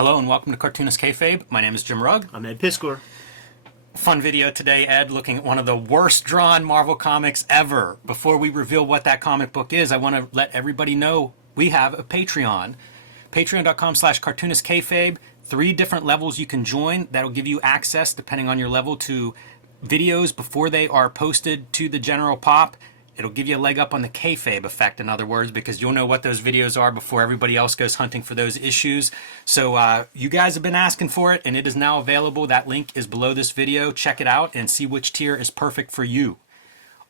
Hello and welcome to Cartoonist Kayfabe. My name is Jim Rugg. I'm Ed Piskor. Fun video today, Ed, looking at one of the worst drawn Marvel comics ever. Before we reveal what that comic book is, I want to let everybody know we have a Patreon. Patreon.com/cartoonistkayfabe. 3 different levels you can join. That'll give you access, depending on your level, to videos before they are posted to the general pop. It'll give you a leg up on the kayfabe effect, in other words, because you'll know what those videos are before everybody else goes hunting for those issues. So you guys have been asking for it, and it is now available. That link is below this video. Check it out and see which tier is perfect for you.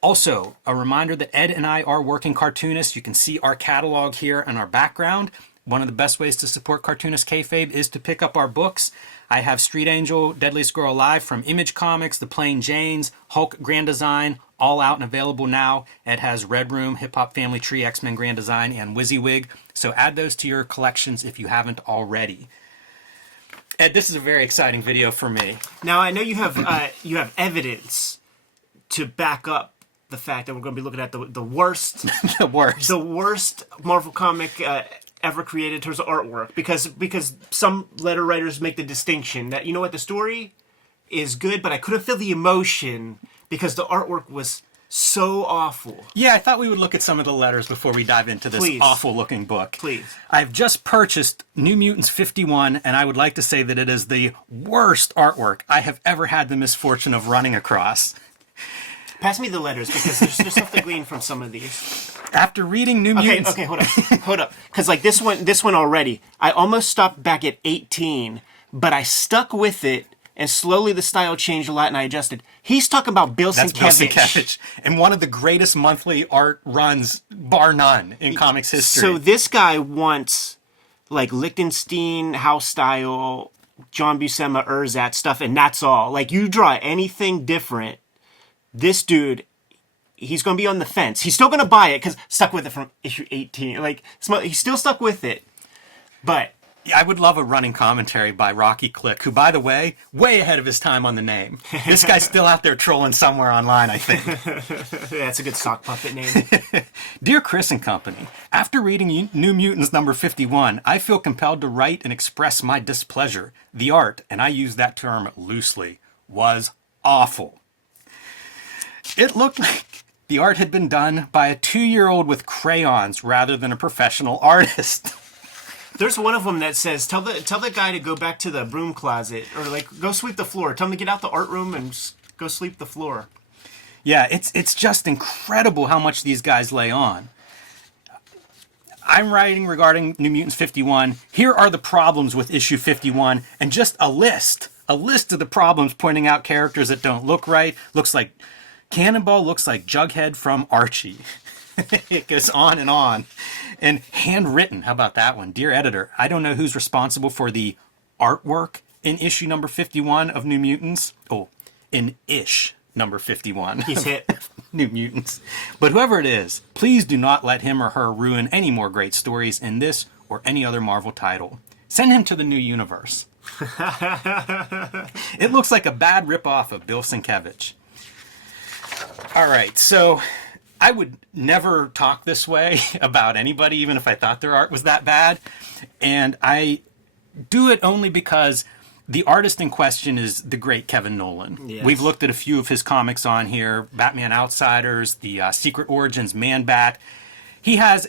Also, a reminder that Ed and I are working cartoonists. You can see our catalog here in our background. One of the best ways to support Cartoonist Kayfabe is to pick up our books. I have Street Angel, Deadliest Girl Alive from Image Comics, The Plain Janes, Hulk Grand Design, all out and available now. Ed has Red Room, Hip Hop Family Tree, X-Men Grand Design, and WYSIWYG. So add those to your collections if you haven't already. Ed, this is a very exciting video for me. Now I know you have evidence to back up the fact that we're going to be looking at the worst, the worst Marvel comic ever created in terms of artwork, because some letter writers make the distinction that, you know what, the story is good, but I couldn't feel the emotion because the artwork was so awful. Yeah, I thought we would look at some of the letters before we dive into this awful looking book. Please. I've just purchased New Mutants 51, and I would like to say that it is the worst artwork I have ever had the misfortune of running across. Pass me the letters, because there's stuff to glean from some of these. After reading New Mutants... Okay, hold up. Because like this one already, I almost stopped back at 18, but I stuck with it, and slowly the style changed a lot, and I adjusted. He's talking about Bill Sienkiewicz. And one of the greatest monthly art runs, bar none, in comics history. So this guy wants, like, Lichtenstein, house style, John Buscema, Erzat stuff, and that's all. Like, you draw anything different, this dude... He's going to be on the fence. He's still going to buy it because stuck with it from issue 18. Like, he's still stuck with it. But I would love a running commentary by Rocky Click, who, by the way ahead of his time on the name. This guy's still out there trolling somewhere online, I think. That's a good sock puppet name. Dear Chris and Company, after reading New Mutants number 51, I feel compelled to write and express my displeasure. The art, and I use that term loosely, was awful. It looked like the art had been done by a 2-year-old with crayons rather than a professional artist. There's one of them that says, tell the guy to go back to the broom closet, or like go sweep the floor. Tell him to get out the art room and just go sweep the floor. Yeah, it's just incredible how much these guys lay on. I'm writing regarding New Mutants 51. Here are the problems with issue 51, and just a list of the problems, pointing out characters that don't look right. Looks like Cannonball looks like Jughead from Archie. It goes on. And handwritten, how about that one? Dear editor, I don't know who's responsible for the artwork in issue number 51 of New Mutants. Oh, in ish number 51. He's hit. New Mutants. But whoever it is, please do not let him or her ruin any more great stories in this or any other Marvel title. Send him to the new universe. It looks like a bad ripoff of Bill Sienkiewicz. All right, so I would never talk this way about anybody, even if I thought their art was that bad. And I do it only because the artist in question is the great Kevin Nowlan. Yes. We've looked at a few of his comics on here, Batman Outsiders, the Secret Origins Man-Bat. He has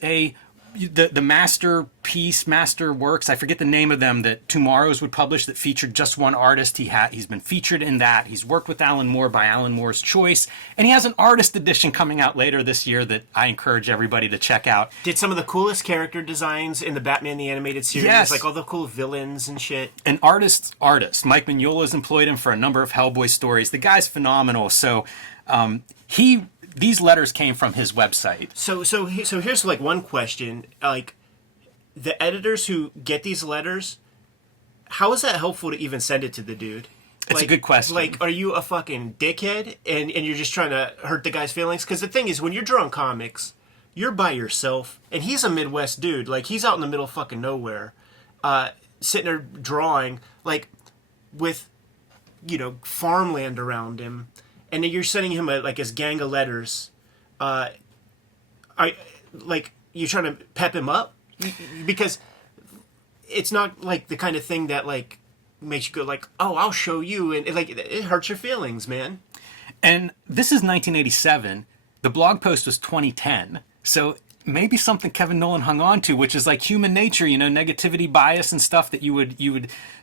the master works, I forget the name of them, that Tomorrow's would publish, that featured just one artist. He's been featured in that. He's worked with Alan Moore by Alan Moore's choice, and he has an artist edition coming out later this year that I encourage everybody to check out. Did some of the coolest character designs in the Batman the Animated Series, yes. Like all the cool villains and shit. An artist. Mike Mignola's employed him for a number of Hellboy stories. The guy's phenomenal. So these letters came from his website. So here's like one question. Like, the editors who get these letters, how is that helpful to even send it to the dude? It's a good question. Like, are you a fucking dickhead and you're just trying to hurt the guy's feelings? Because the thing is, when you're drawing comics, you're by yourself, and he's a Midwest dude. Like, he's out in the middle of fucking nowhere, sitting there drawing, like, with, farmland around him. And then you're sending him his gang of letters. You're trying to pep him up? Because it's not like the kind of thing that like makes you go like, oh, I'll show you, and like it hurts your feelings, man. And this is 1987. The blog post was 2010. So maybe something Kevin Nowlan hung on to, which is like human nature, you know, negativity, bias, and stuff that you would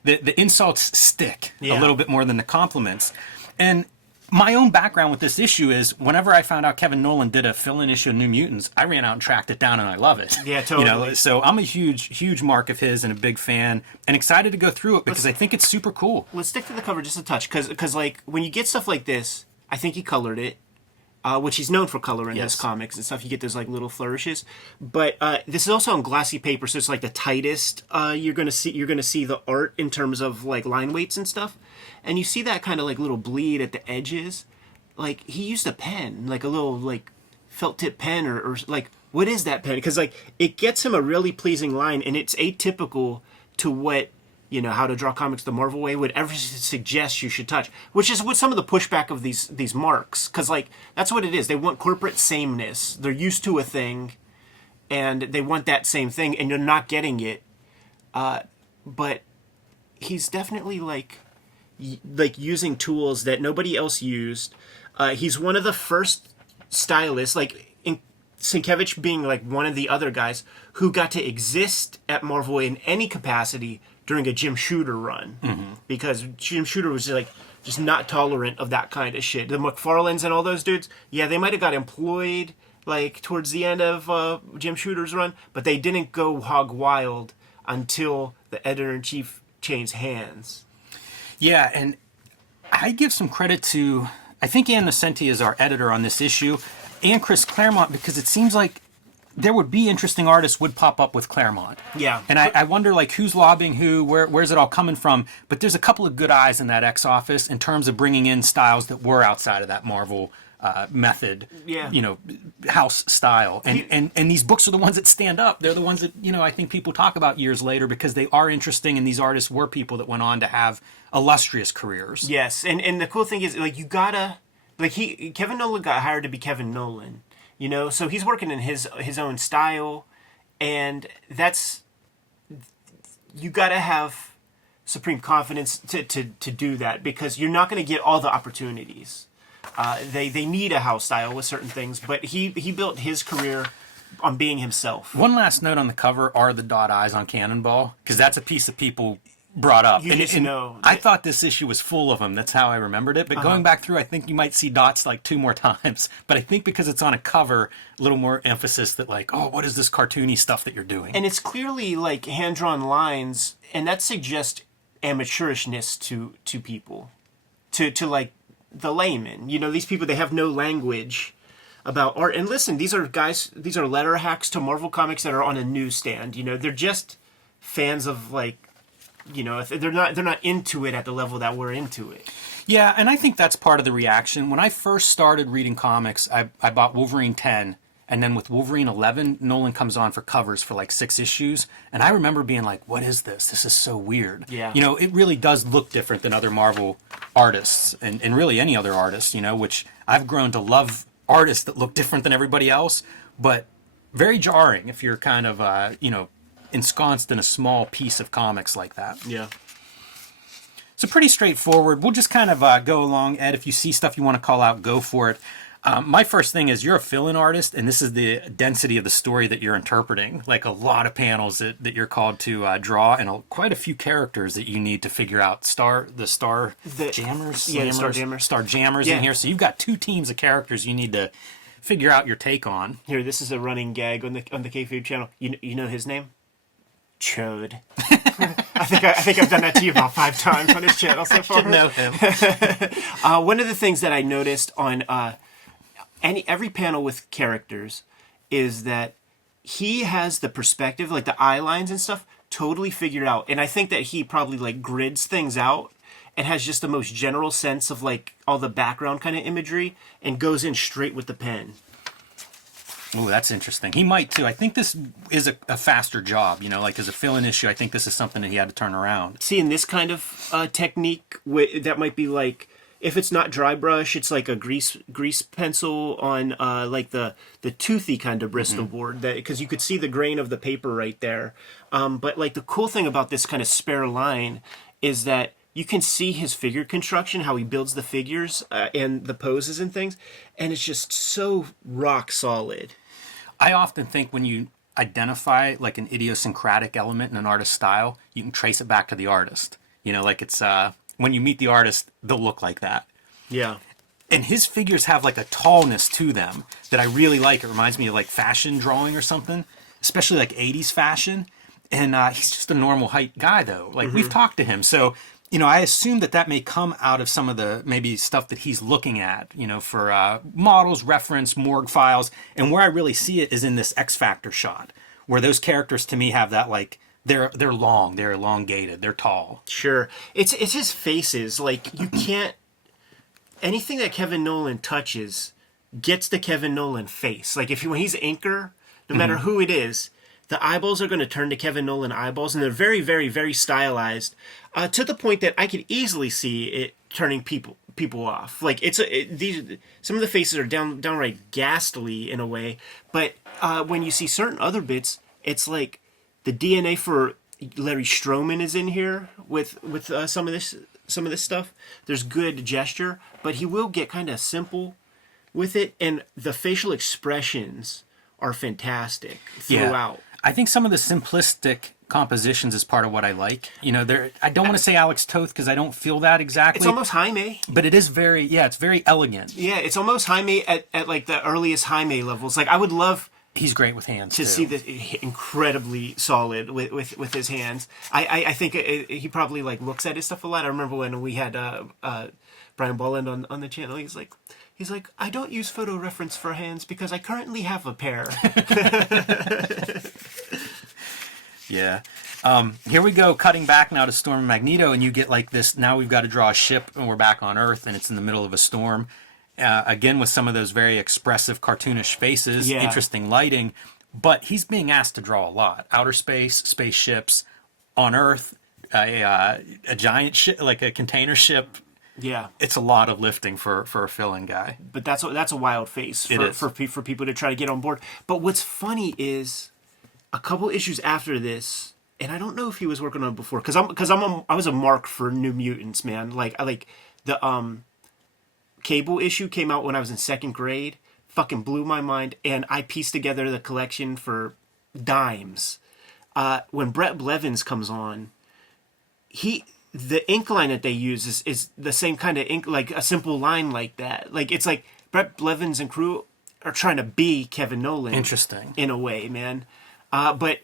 the insults stick a little bit more than the compliments. And my own background with this issue is whenever I found out Kevin Nowlan did a fill-in issue of New Mutants, I ran out and tracked it down, and I love it. Yeah, totally. You know, so I'm a huge mark of his and a big fan, and excited to go through it because I think it's super cool. Let's stick to the cover just a touch, because like when you get stuff like this, I think he colored it. Which he's known for color in his comics and stuff. You get those like little flourishes, but this is also on glossy paper, so it's like the tightest you're gonna see. You're gonna see the art in terms of like line weights and stuff, and you see that kind of like little bleed at the edges. Like he used a pen, like a little like felt tip pen, or like what is that pen? Because like it gets him a really pleasing line, and it's atypical to what, you know, How to Draw Comics the Marvel Way would ever suggest you should touch, which is what some of the pushback of these marks, because like that's what it is. They want corporate sameness. They're used to a thing, and they want that same thing, and you're not getting it. But he's definitely like using tools that nobody else used. He's one of the first stylists, like in Sienkiewicz being like one of the other guys who got to exist at Marvel in any capacity during a Jim Shooter run, because Jim Shooter was just not tolerant of that kind of shit. The McFarlanes and all those dudes, yeah, they might have got employed like towards the end of Jim Shooter's run, but they didn't go hog wild until the editor-in-chief changed hands. Yeah, and I give some credit to, I think Ann Nocenti is our editor on this issue, and Chris Claremont, because it seems like there would be interesting artists would pop up with Claremont. Yeah. And I wonder, like, who's lobbying who, where's it all coming from? But there's a couple of good eyes in that X office in terms of bringing in styles that were outside of that Marvel method, you know, house style. And these books are the ones that stand up. They're the ones that, you know, I think people talk about years later because they are interesting, and these artists were people that went on to have illustrious careers. Yes, and the cool thing is, like, you gotta, like, Kevin Nowlan got hired to be Kevin Nowlan. You know, so he's working in his own style, and that's, you got to have supreme confidence to do that, because you're not going to get all the opportunities. They need a house style with certain things, but he built his career on being himself. One last note on the cover are the dot eyes on Cannonball, because that's a piece that people brought up. I thought this issue was full of them. That's how I remembered it. But going back through, I think you might see dots like 2 more times. But I think because it's on a cover, a little more emphasis that like, oh, what is this cartoony stuff that you're doing? And it's clearly like hand-drawn lines, and that suggests amateurishness to people, to like the layman. You know, these people, they have no language about art. And listen, these are guys, these are letter hacks to Marvel Comics that are on a newsstand. You know, they're just fans of like, you know, they're not into it at the level that we're into it. Yeah, and I think that's part of the reaction. When I first started reading comics, I bought Wolverine 10, and then with Wolverine 11, Nowlan comes on for covers for like 6 issues, and I remember being like, what is this? This is so weird. Yeah. You know, it really does look different than other Marvel artists, and really any other artists, you know, which I've grown to love artists that look different than everybody else, but very jarring if you're kind of, you know, ensconced in a small piece of comics like that. Yeah. So pretty straightforward. We'll just kind of go along. Ed, if you see stuff you want to call out, go for it. My first thing is you're a fill-in artist, and this is the density of the story that you're interpreting. Like a lot of panels that you're called to draw, and quite a few characters that you need to figure out. The Star Jammers? Yeah, the Star Jammers. Star Jammers in here. So you've got 2 teams of characters you need to figure out your take on. Here, this is a running gag on the Kayfabe channel. You know his name? Chode. I think I've done that to you about 5 times on his channel so far. Should know him. One of the things that I noticed on every panel with characters is that he has the perspective, like the eye lines and stuff, totally figured out. And I think that he probably like grids things out and has just the most general sense of like all the background kind of imagery and goes in straight with the pen. Oh, that's interesting. He might too. I think this is a faster job, you know, like as a fill-in issue, I think this is something that he had to turn around. See, in this kind of technique, that might be like, if it's not dry brush, it's like a grease pencil on like the toothy kind of Bristol board, that because you could see the grain of the paper right there. But like the cool thing about this kind of spare line is that you can see his figure construction, how he builds the figures and the poses and things, and it's just so rock solid. I often think when you identify like an idiosyncratic element in an artist's style, you can trace it back to the artist. You know, like it's when you meet the artist, they'll look like that. Yeah. And his figures have like a tallness to them that I really like. It reminds me of like fashion drawing or something, especially like 80s fashion. And he's just a normal height guy, though. Like, we've talked to him. So, you know, I assume that may come out of some of the maybe stuff that he's looking at, you know, for models, reference, morgue files. And where I really see it is in this X Factor shot, where those characters to me have that, like, they're long, they're elongated, they're tall. Sure. It's his faces. Like, you can't... Anything that Kevin Nowlan touches gets the Kevin Nowlan face. Like, when he's inker, no matter who it is... The eyeballs are going to turn to Kevin Nowlan eyeballs, and they're very, very, very stylized, to the point that I could easily see it turning people off. Like some of the faces are downright ghastly in a way, but when you see certain other bits, it's like the DNA for Larry Stroman is in here with some of this stuff. There's good gesture, but he will get kind of simple with it, and the facial expressions are fantastic throughout. Yeah. I think some of the simplistic compositions is part of what I like. You know, I don't want to say Alex Toth because I don't feel that exactly. It's almost Jaime. But it is it's very elegant. Yeah, it's almost Jaime at like the earliest Jaime levels. Like I would love... He's great with hands, to see this incredibly solid with his hands. I think he probably like looks at his stuff a lot. I remember when we had Brian Bolland on the channel. He's like, I don't use photo reference for hands because I currently have a pair. Yeah. Here we go, cutting back now to Storm and Magneto, and you get like this, now we've got to draw a ship, and we're back on Earth, and it's in the middle of a storm. Again, with some of those very expressive, cartoonish faces, interesting lighting, but he's being asked to draw a lot. Outer space, spaceships, on Earth, a giant ship, like a container ship. Yeah, it's a lot of lifting for a fill-in guy. But that's a wild face for people to try to get on board. But what's funny is a couple issues after this, and I don't know if he was working on it before, because I was a mark for New Mutants, man. Like the Cable issue came out when I was in second grade, fucking blew my mind, and I pieced together the collection for dimes. When Brett Blevins comes on, the ink line that they use is the same kind of ink, like a simple line like that. Like it's like Brett Blevins and crew are trying to be Kevin Nowlan. Interesting. In a way, man. But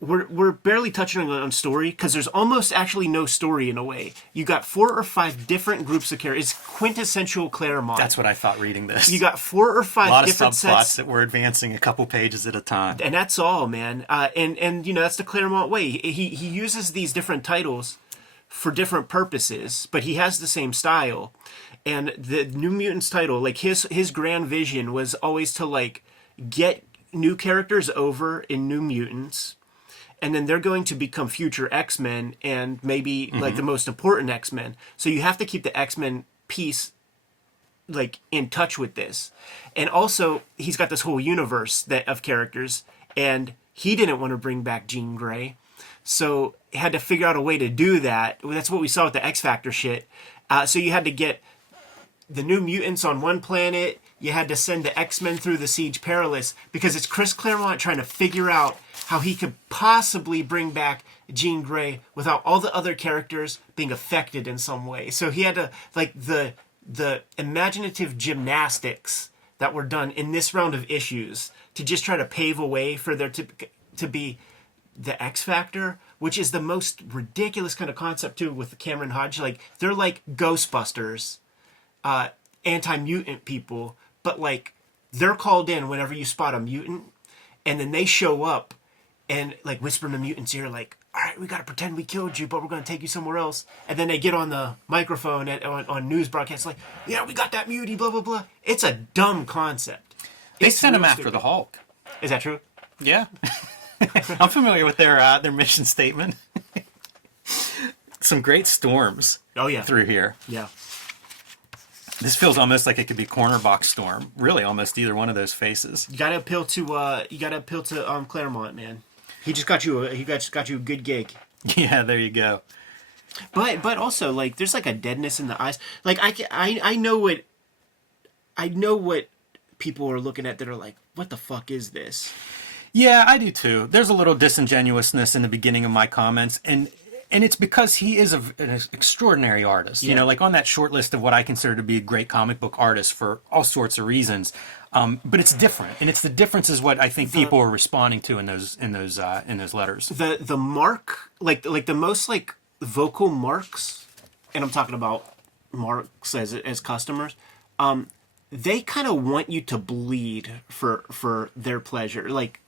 we're barely touching on story because there's almost actually no story in a way. You got 4 or 5 different groups of characters. It's quintessential Claremont. That's what I thought reading this. You got 4 or 5 different sets. A lot of subplots that we're advancing a couple pages at a time. And that's all, man. And you know, that's the Claremont way. He uses these different titles for different purposes, but he has the same style. And the New Mutants title, like his grand vision was always to like get new characters over in New Mutants, and then they're going to become future X-Men and maybe like the most important X-Men. So you have to keep the X-Men piece like in touch with this. And also he's got this whole universe of characters, and he didn't want to bring back Jean Grey. So had to figure out a way to do that. That's what we saw with the X Factor shit. So you had to get the New Mutants on one planet. You had to send the X-Men through the Siege Perilous because it's Chris Claremont trying to figure out how he could possibly bring back Jean Grey without all the other characters being affected in some way. So he had to, like, the imaginative gymnastics that were done in this round of issues to just try to pave a way for there to be the X Factor, which is the most ridiculous kind of concept too with the Cameron Hodge. Like, they're like Ghostbusters, anti-mutant people, but like they're called in whenever you spot a mutant, and then they show up and like whisper in the mutant's ear like, all right, we got to pretend we killed you, but we're going to take you somewhere else. And then they get on the microphone on news broadcasts like, yeah, we got that mutie, blah, blah, blah. It's a dumb concept. They sent him after the Hulk. Is that true? Yeah. I'm familiar with their mission statement. Some great storms. Oh yeah, through here. Yeah. This feels almost like it could be Corner Box Storm. Really, almost either one of those faces. You gotta appeal to Claremont, man. He just got you a good gig. Yeah, there you go. But also, like, there's like a deadness in the eyes. Like, I know what people are looking at that are like, what the fuck is this? Yeah, I do too. There's a little disingenuousness in the beginning of my comments, and it's because he is an extraordinary artist. Yeah. You know, like on that short list of what I consider to be a great comic book artist for all sorts of reasons. But it's different, and it's the difference is what I think people are responding to in those letters. The mark, like the most like vocal marks, and I'm talking about marks as customers. They kind of want you to bleed for their pleasure. Like,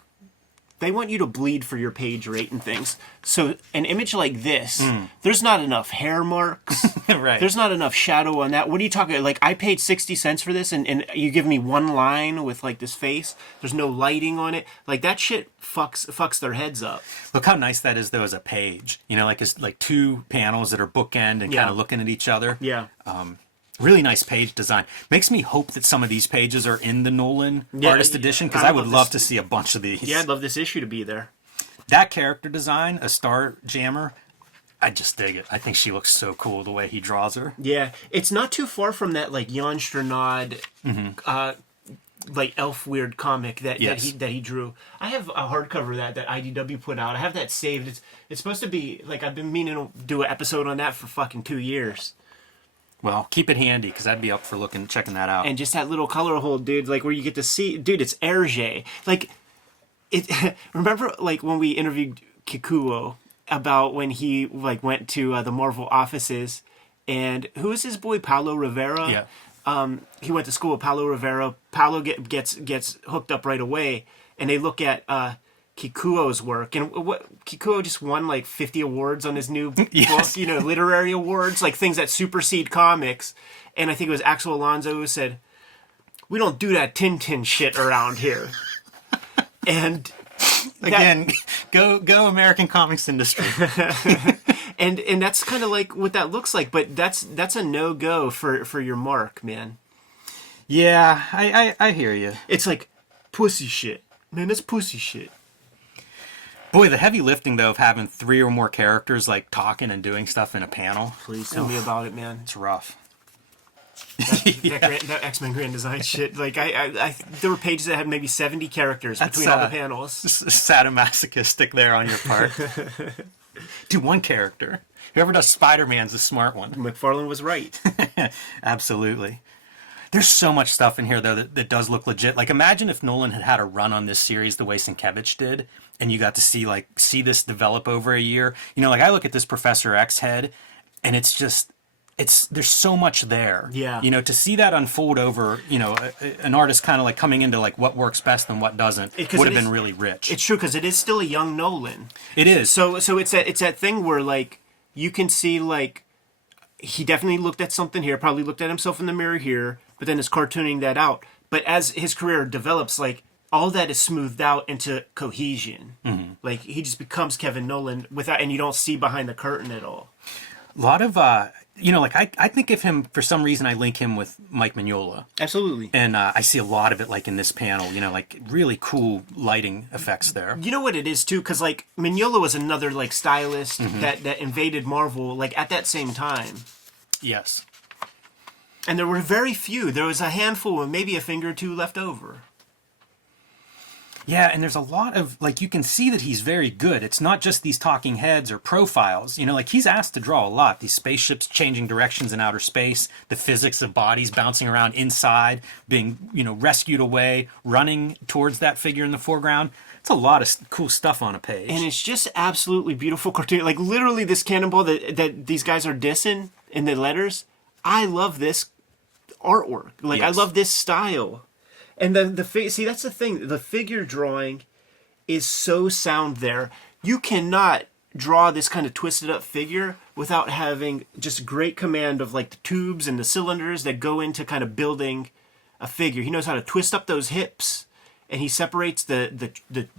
they want you to bleed for your page rate and things. So an image like this, there's not enough hair marks. Right. There's not enough shadow on that. What are you talking? Like, I paid 60 cents for this, and you give me one line with like this face. There's no lighting on it. Like, that shit fucks their heads up. Look how nice that is, though, as a page. You know, like it's like two panels that are bookend and kind of looking at each other. Yeah. Really nice page design. Makes me hope that some of these pages are in the Nowlan Artist Edition, because I would love to see a bunch of these. Yeah, I'd love this issue to be there. That character design, a Star Jammer, I just dig it. I think she looks so cool the way he draws her. Yeah, it's not too far from that like Jan Strnad, like elf weird comic that he drew. I have a hardcover that IDW put out. I have that saved. It's supposed to be like, I've been meaning to do an episode on that for fucking 2 years. Well, keep it handy, because I'd be up for checking that out. And just that little color hold, dude, like where you get to see, dude, it's Hergé. Like, it. Remember, like when we interviewed Kikuo about when he like went to the Marvel offices, and who is his boy, Paulo Rivera? Yeah. He went to school with Paulo Rivera. Paulo gets hooked up right away, and they look at Kikuo's work, and Kikuo just won like 50 awards on his new book, you know, literary awards, like things that supersede comics. And I think it was Axel Alonso who said, "We don't do that Tintin shit around here." And again, go American comics industry. and that's kind of like what that looks like, but that's a no-go for your mark, man. Yeah, I hear you. It's like pussy shit. Man, that's pussy shit. Boy, the heavy lifting, though, of having 3 or more characters, like, talking and doing stuff in a panel. Please tell me about it, man. It's rough. That X-Men Grand Design shit. Like, I there were pages that had maybe 70 characters between all the panels. Sadomasochistic there on your part. Do one character. Whoever does Spider-Man's the smart one. McFarlane was right. Absolutely. There's so much stuff in here, though, that does look legit. Like, imagine if Nowlan had a run on this series the way Sienkiewicz did, and you got to see this develop over a year. You know, like, I look at this Professor X head, and it's just, there's so much there. Yeah. You know, to see that unfold over, you know, an artist kind of like coming into like what works best and what doesn't would have been really rich. It's true, because it is still a young Nowlan. It is. So it's that thing where, like, you can see, like, he definitely looked at something here, probably looked at himself in the mirror here, but then is cartooning that out. But as his career develops, like, all that is smoothed out into cohesion. Mm-hmm. Like, he just becomes Kevin Nowlan and you don't see behind the curtain at all. A lot of, you know, like, I think of him, for some reason, I link him with Mike Mignola. Absolutely. And I see a lot of it, like, in this panel, you know, like, really cool lighting effects there. You know what it is, too? Because, like, Mignola was another, like, stylist that invaded Marvel, like, at that same time. Yes. And there were very few. There was a handful and maybe a finger or two left over. Yeah, and there's a lot of, like, you can see that he's very good. It's not just these talking heads or profiles. You know, like, he's asked to draw a lot. These spaceships changing directions in outer space, the physics of bodies bouncing around inside, being, you know, rescued away, running towards that figure in the foreground. It's a lot of cool stuff on a page. And it's just absolutely beautiful cartoon. Like, literally this cannonball that these guys are dissing in the letters, I love this artwork. Like, yes. I love this style. And see, that's the thing. The figure drawing is so sound there. You cannot draw this kind of twisted up figure without having just great command of, like, the tubes and the cylinders that go into kind of building a figure. He knows how to twist up those hips, and he separates the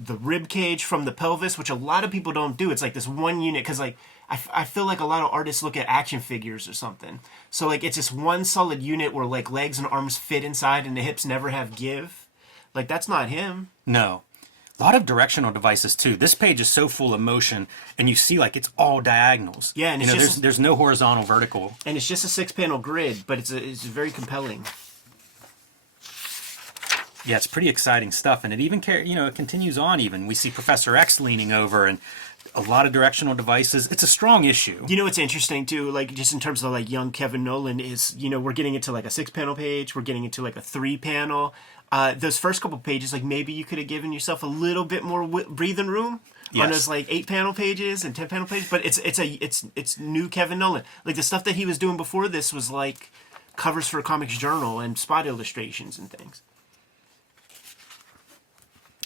rib cage from the pelvis, which a lot of people don't do. It's like this one unit, because, like, I feel like a lot of artists look at action figures or something. So like it's just one solid unit where like legs and arms fit inside and the hips never have give. Like that's not him. No. A lot of directional devices too. This page is so full of motion, and you see like it's all diagonals. Yeah, and you know, there's no horizontal, vertical. And it's just a 6-panel grid, but it's very compelling. Yeah, it's pretty exciting stuff, and it even it continues on. Even we see Professor X leaning over, and a lot of directional devices. It's a strong issue. You know what's interesting too, like just in terms of like young Kevin Nowlan is, we're getting into like a 6-panel page, we're getting into like a 3-panel. Those first couple pages, like maybe you could have given yourself a little bit more breathing room on those like 8-panel pages and 10-panel pages. But it's new Kevin Nowlan. Like the stuff that he was doing before this was like covers for a Comics Journal and spot illustrations and things.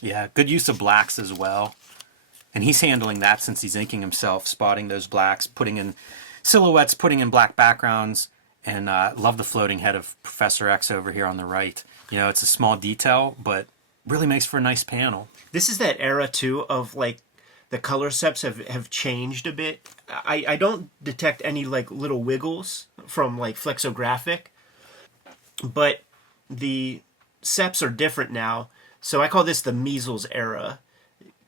Yeah, good use of blacks as well. And he's handling that since he's inking himself, spotting those blacks, putting in silhouettes, putting in black backgrounds. And love the floating head of Professor X over here on the right. You know, it's a small detail, but really makes for a nice panel. This is that era, too, of, like, the color steps have changed a bit. I don't detect any, like, little wiggles from, like, flexographic. But the seps are different now. So I call this the measles era.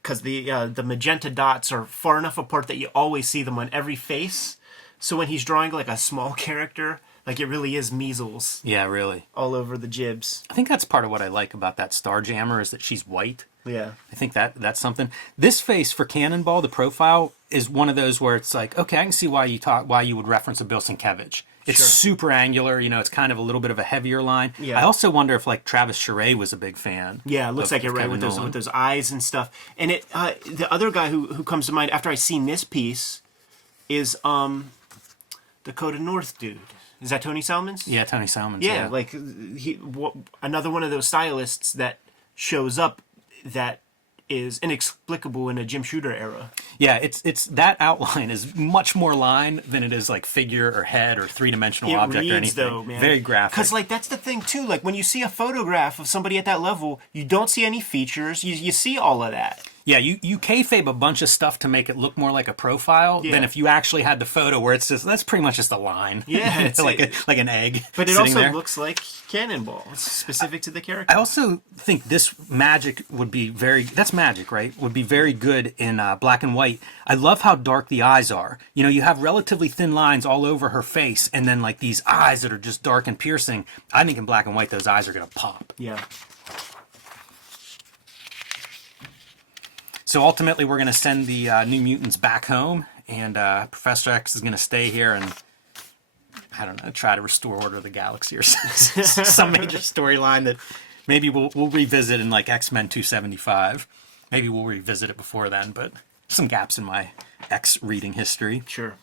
Because the magenta dots are far enough apart that you always see them on every face. So when he's drawing, like, a small character, like, it really is measles. Yeah, really. All over the jibs. I think that's part of what I like about that Starjammer is that she's white. Yeah. I think that's something. This face for Cannonball, the profile, is one of those where it's like, okay, I can see why you would reference a Bill Sienkiewicz. It's super angular, it's kind of a little bit of a heavier line. Yeah. I also wonder if like Travis Charest was a big fan. Yeah, it looks like it, right, with those eyes and stuff. And it the other guy who comes to mind after I seen this piece is Dakota North dude. Is that Tony Salmons? Yeah, Tony Salmons. Yeah, like another one of those stylists that shows up that is inexplicable in a Jim Shooter era. Yeah, it's that outline is much more line than it is like figure or head or 3-dimensional object or anything. Though, man. Very graphic. Because like that's the thing too. Like when you see a photograph of somebody at that level, you don't see any features. You see all of that. Yeah, you kayfabe a bunch of stuff to make it look more like a profile than if you actually had the photo where it's just that's pretty much just a line. Yeah, it's like an egg. But it also there. looks like Cannonball. It's specific to the character. I also think this magic would be that's magic, right? Would be very good in black and white. I love how dark the eyes are. You have relatively thin lines all over her face, and then like these eyes that are just dark and piercing. I think in black and white those eyes are gonna pop. Yeah. So ultimately, we're going to send the New Mutants back home, and Professor X is going to stay here and, I don't know, try to restore order of the galaxy or some major storyline that maybe we'll revisit in like X-Men 275. Maybe we'll revisit it before then, but some gaps in my X reading history. Sure.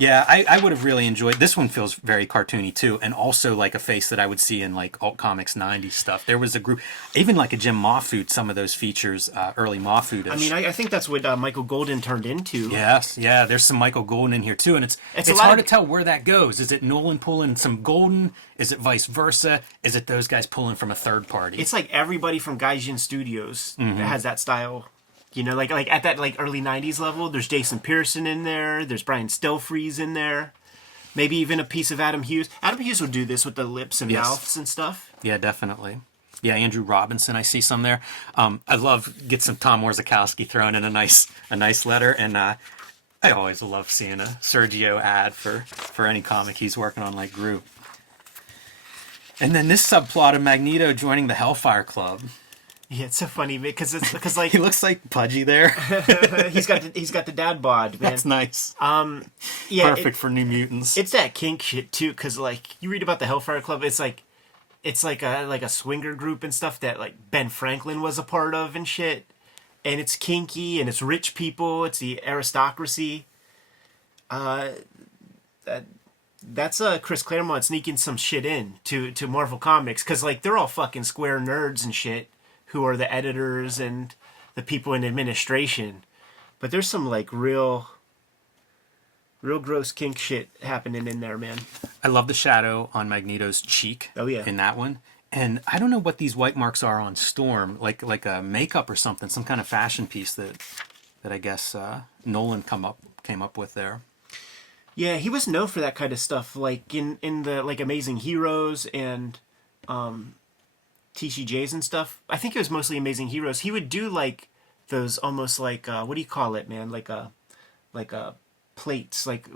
Yeah, I would have really enjoyed. This one feels very cartoony too, and also like a face that I would see in like alt comics '90s stuff. There was a group, even like a Jim Mahfood. Some of those features, early Mahfood. I mean, I think that's what Michael Golden turned into. Yes, yeah. There's some Michael Golden in here too, and it's hard to tell where that goes. Is it Nolan pulling some Golden? Is it vice versa? Is it those guys pulling from a third party? It's like everybody from Gaijin Studios has that style. Like at that like early '90s level, there's Jason Pearson in there. There's Brian Stelfreeze in there. Maybe even a piece of Adam Hughes. Adam Hughes would do this with the lips and mouths and stuff. Yeah, definitely. Yeah, Andrew Robinson, I see some there. I love get some Tom Warzakowski thrown in a nice letter, and I always love seeing a Sergio ad for any comic he's working on, like Groot. And then this subplot of Magneto joining the Hellfire Club. Yeah, it's so funny because like he looks like Pudgy there. he's got the dad bod, man. That's nice. Yeah, perfect for New Mutants. It's that kink shit too, because like you read about the Hellfire Club, it's like a swinger group and stuff that like Ben Franklin was a part of and shit, and it's kinky and it's rich people. It's the aristocracy. That's Chris Claremont sneaking some shit in to Marvel Comics because like they're all fucking square nerds and shit. Who are the editors and the people in administration. But there's some like real gross kink shit happening in there, man. I love the shadow on Magneto's cheek. Oh yeah. In that one. And I don't know what these white marks are on Storm, like a makeup or something, some kind of fashion piece that that I guess Nolan came up with there. Yeah, he was known for that kind of stuff, like in the like Amazing Heroes and TCJs and stuff. I think it was mostly Amazing Heroes. He would do like those almost like what do you call it, man? Like a plates, like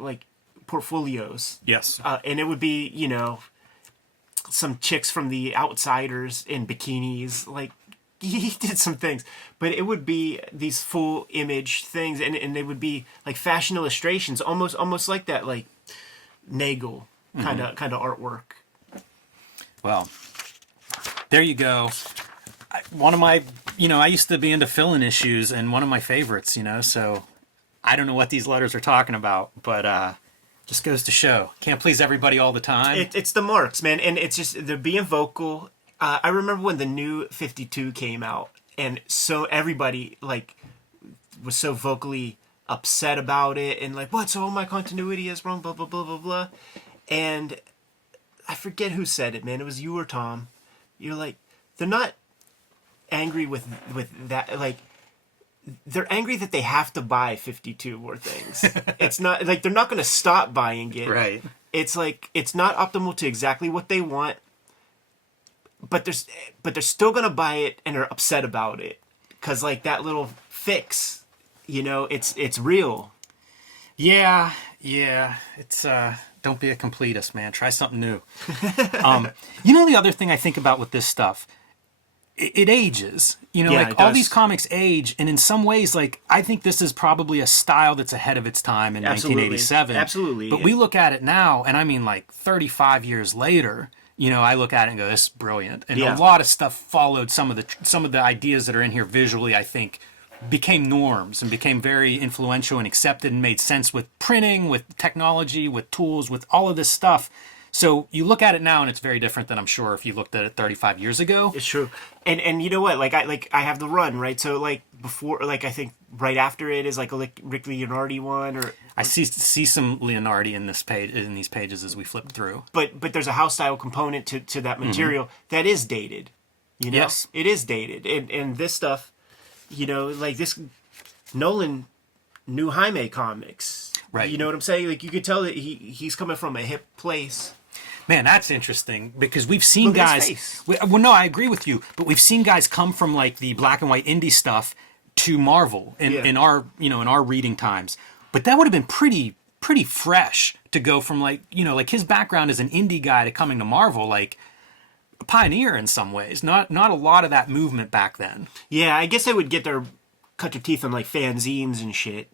portfolios. Yes. And it would be, you know, some chicks from The Outsiders in bikinis. Like, he did some things. But it would be these full image things, and they would be like fashion illustrations, almost like that, like Nagel kind of artwork. Well, there you go. One of my, I used to be into fill-in issues, and one of my favorites, so I don't know what these letters are talking about, but just goes to show. Can't please everybody all the time. It's the marks, man, and it's just, they're being vocal. I remember when the new 52 came out, and so everybody, like, was so vocally upset about it, and like, what, so all my continuity is wrong, blah, blah, blah, blah, blah. And I forget who said it, man. It was you or Tom. You're like, they're not angry with that, like, they're angry that they have to buy 52 more things. It's not like they're not going to stop buying it. Right. It's like it's not optimal to exactly what they want, but they're still going to buy it, and they're upset about it because like that little fix, it's real. Yeah. It's don't be a completist, man. Try something new. The other thing I think about with this stuff, it ages, like all these comics age, and in some ways, like, I think this is probably a style that's ahead of its time in 1987. Absolutely. But we look at it now, and I mean, like, 35 years later, I look at it and go, this is brilliant. And a lot of stuff followed some of the ideas that are in here visually, I think, became norms and became very influential and accepted and made sense with printing, with technology, with tools, with all of this stuff. So you look at it now, and it's very different than I'm sure if you looked at it 35 years ago. It's true, and you know what? Like I have the run, right. So like before, like I think right after it is like a Rick Leonardi one, or I see some Leonardi in this page, in these pages as we flip through. But there's a house style component to that material that is dated. Yes, it is dated, and this stuff, like this Nolan knew Jaime comics. Right. You know what I'm saying? Like you could tell that he's coming from a hip place. Man, that's interesting because we've seen guys. Well, no, I agree with you, but we've seen guys come from like the black and white indie stuff to Marvel in our in our reading times. But that would have been pretty fresh to go from like like his background as an indie guy to coming to Marvel, like a pioneer in some ways. Not a lot of that movement back then. Yeah, I guess they would cut their teeth on like fanzines and shit.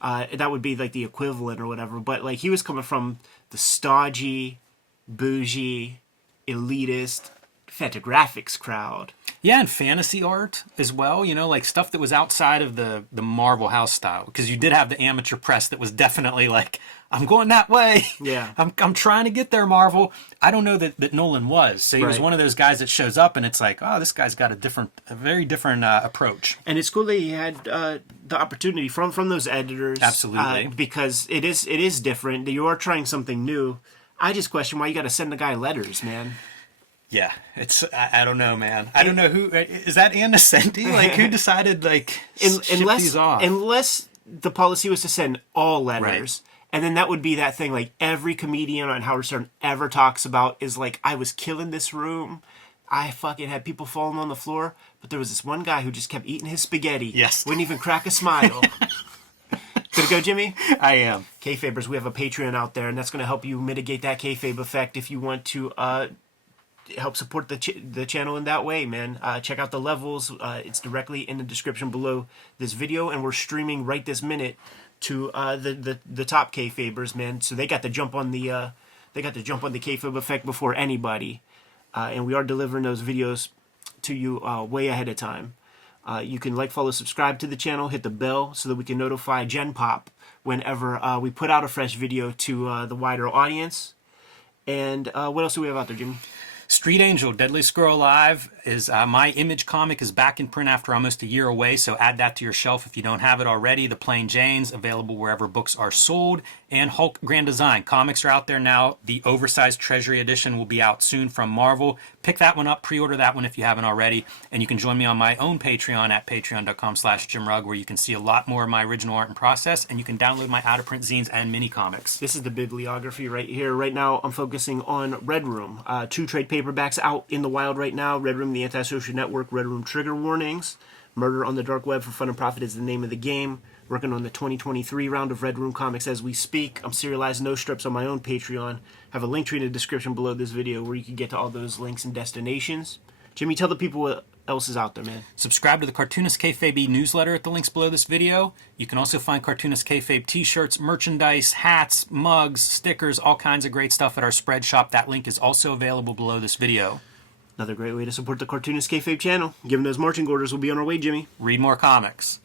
That would be like the equivalent or whatever. But like he was coming from the stodgy, bougie, elitist Fantagraphics crowd. Yeah, and fantasy art as well, like stuff that was outside of the Marvel house style. Because you did have the amateur press that was definitely like, I'm going that way. Yeah. I'm trying to get there, Marvel. I don't know that Nolan was. So he was one of those guys that shows up and it's like, oh, this guy's got a very different approach. And it's cool that he had the opportunity from those editors. Absolutely. Because it is different. You are trying something new. I just question why you got to send the guy letters, man. Yeah, it's I don't know, man. I don't know who is that Ann Nesenti? Like who decided like ship these off? Unless the policy was to send all letters, and then that would be that thing like every comedian on Howard Stern ever talks about is like, I was killing this room, I fucking had people falling on the floor, but there was this one guy who just kept eating his spaghetti. Yes, wouldn't even crack a smile. Good to go, Jimmy? I am. Kayfabers, we have a Patreon out there, and that's going to help you mitigate that kayfabe effect if you want to help support the channel in that way, man. Check out the levels. It's directly in the description below this video, and we're streaming right this minute to the top kayfabers, man. So they got to jump on the kayfabe effect before anybody, and we are delivering those videos to you way ahead of time. You can like, follow, subscribe to the channel, hit the bell so that we can notify Gen Pop whenever we put out a fresh video to the wider audience. And what else do we have out there, Jimmy? Street Angel, Deadly Squirrel Alive is my Image comic is back in print after almost a year away, so add that to your shelf if you don't have it already. The Plain Janes, available wherever books are sold. And Hulk Grand Design. Comics are out there now. The oversized Treasury Edition will be out soon from Marvel. Pick that one up, pre-order that one if you haven't already. And you can join me on my own Patreon at patreon.com/JimRugg, where you can see a lot more of my original art and process, and you can download my out-of-print zines and mini comics. This is the bibliography right here. Right now, I'm focusing on Red Room. 2 trade paperbacks out in the wild right now. Red Room, The Antisocial Network, Red Room, Trigger Warnings. Murder on the Dark Web for Fun and Profit is the name of the game. Working on the 2023 round of Red Room comics as we speak. I'm serialized no strips on my own Patreon. Have a link tree in the description below this video where you can get to all those links and destinations. Jimmy, tell the people what else is out there, man. Subscribe to the Cartoonist Kayfabe newsletter at the links below this video. You can also find Cartoonist Kayfabe t-shirts, merchandise, hats, mugs, stickers, all kinds of great stuff at our spread shop. That link is also available below this video. Another great way to support the Cartoonist Kayfabe channel. Given those marching orders, we'll be on our way, Jimmy. Read more comics.